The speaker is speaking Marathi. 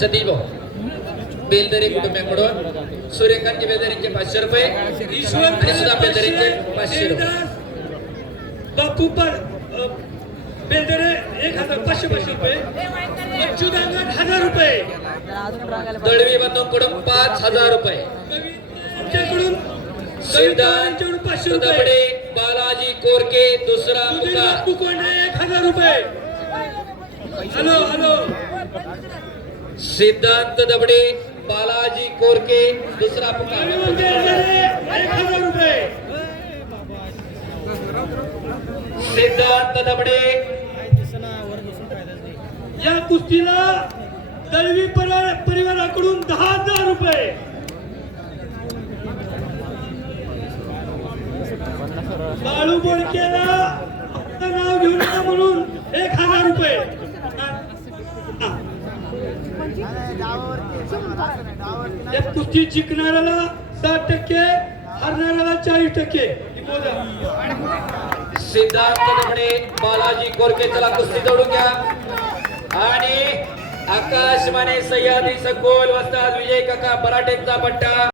सतीश भाऊ बेलदरे कुटुंबियांकडून सूर्यकांत बेलदरेंचे 500 रुपये, ईश्वर आणि सुधा बेलदरेंचे 500 रुपये. बापू बेलदरे 1500 रुपये, अच्युतांगण 1000 रुपये, दळवी बंधूंकडून 5000 रुपये, आमच्याकडून सिद्धांत 500 रुपये, दबडे, बालाजी कोरके दुसरा पुकार, तुकोंडे 1000 रुपये. हॅलो हॅलो सिद्धांत दबडे, बालाजी कोरके दुसरा पुकार, 1000 रुपये. सिद्धांत दबडे. या कुस्तीला दळवी परिवाराकडून 10,000 रुपये. बाळू बोडकेला आपलं नाव घेऊन नका म्हणून 1000 रुपये. या कुस्ती जिंकणाऱ्याला 60%, हरणाऱ्याला 40%. सिद्धांत दबडे, बालाजी कोरके चला कुस्ती जोडून घ्या. आणि आकाशवाणी सह्याद्री सखोल वस्ताद विजय काका बराटेंचा पट्टा.